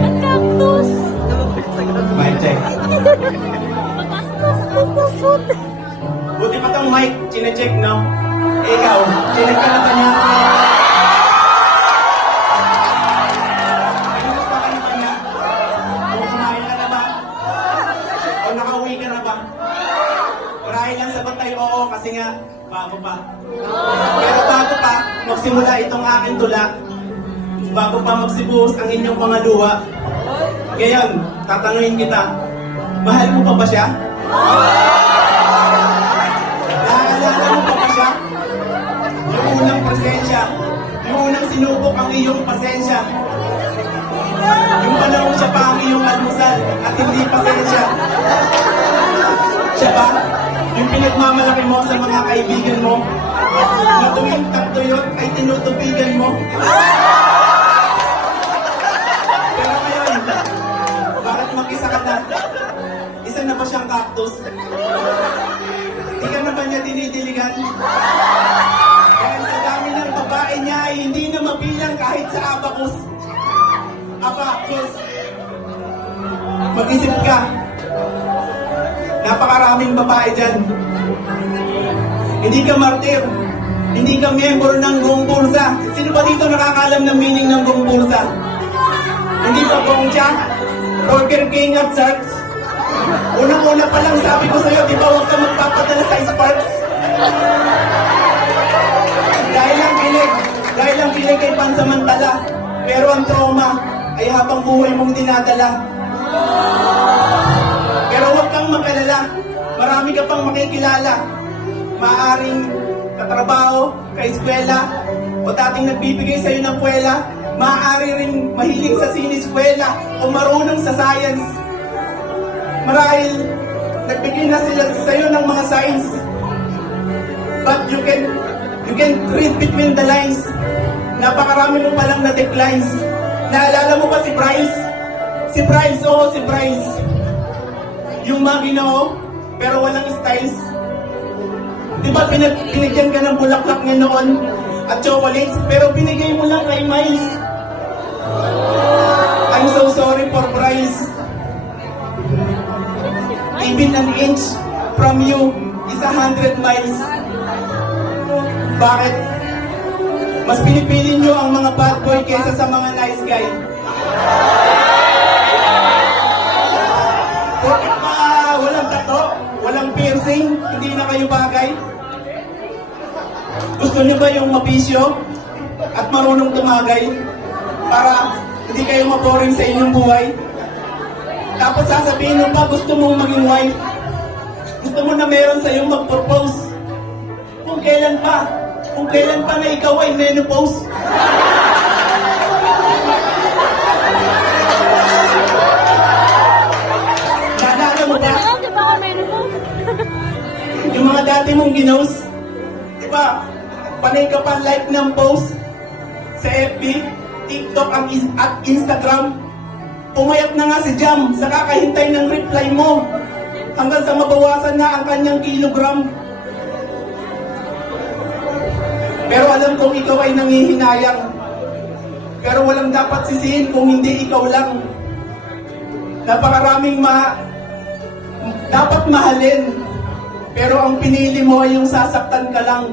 check. Mic check. Buti pa tong mic, chinecheck, no? Eh, ikaw, chinecheck ka na niya? Marahil lang sagot tayo, oo, kasi nga, bago pa. Pero bago pa, magsimula itong aking tula, bago pa magsibuhos ang inyong pangaluwa, ngayon, tatanungin kita, mahal mo pa ba siya? Naaalala mo pa ba siya? Yung unang presensya, yung unang sinubok ang iyong pasensya, yung panahon siya pa ang iyong almusal at hindi pasensya. Siya ba? Yung pinagmamalaki mo sa mga kaibigan mo, na tuwing tagtuyot ay tinutubigan mo. Dinidiligan? Dahil sa dami ng babae niya ay hindi na mabilang kahit sa abakus. Abakus. Mag-isip ka. Napakaraming babae dyan. Hindi ka martir. Hindi ka member ng Gongpulsa. Sino ba dito nakakalam ng meaning ng Gongpulsa? Hindi ba Gongcha? Burger King at Sarks? Unang-una pa lang sabi ko sa'yo, di ba huwag ka magpapadala sa Sparks? Ay habang buhay mong dinadala. Pero huwag kang makalala. Marami ka pang makikilala. Maaring katrabaho, kaeskwela, o dating nagbibigay sa'yo ng kwela. Maaari rin mahilig sa siniskwela o marunong sa science. Marahil nagbigay na sila sa'yo ng mga signs. But you can you can read between the lines. Napakarami mo palang na declines. Naalala mo ba si Bryce? Si Bryce, oo, si Bryce. Yung maginoo, pero walang styles. Di ba pinag binigyan ka ng bulaklak niya noon at chocolates, pero binigay mo lang kay Miles. I'm so sorry for Bryce. Even an inch from you is a hundred miles. Bakit? Mas pinipili nyo ang mga bad boy kaysa sa mga nice guy. Bakit ba walang tato, walang piercing, hindi na kayo bagay? Gusto niyo ba yung mapisyo at marunong tumagay para hindi kayo maboring sa inyong buhay? Tapos sasabihin mo pa gusto mong maging wife. Gusto mo na meron sa iyong mag-propose. Kung kailan pa, kung kailan pa na ikaw ay menopause. Naalala mo ba? Ano, di ba ako? Yung mga dati mong ginos, di ba, panay ka pa like ng post sa FB, TikTok ang is- at Instagram. Pumayat na nga si Jam sa kakahintay ng reply mo hanggang sa mabawasan na ang kanyang kilogram. Pero alam kong ikaw ay nangihinayang. Pero walang dapat sisihin kung hindi ikaw lang. Napakaraming ma dapat mahalin. Pero ang pinili mo ay yung sasaktan ka lang.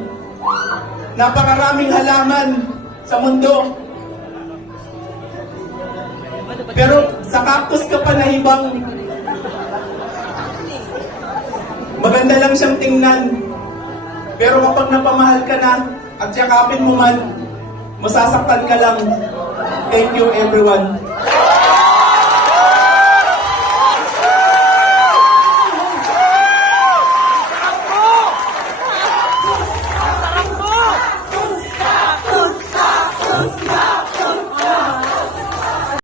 Napakaraming halaman sa mundo. Pero sa cactus ka pa nahibang. Maganda lang siyang tingnan. Pero kapag napamahal ka na at yakapin mo man, masasaktan ka lang. Thank you everyone.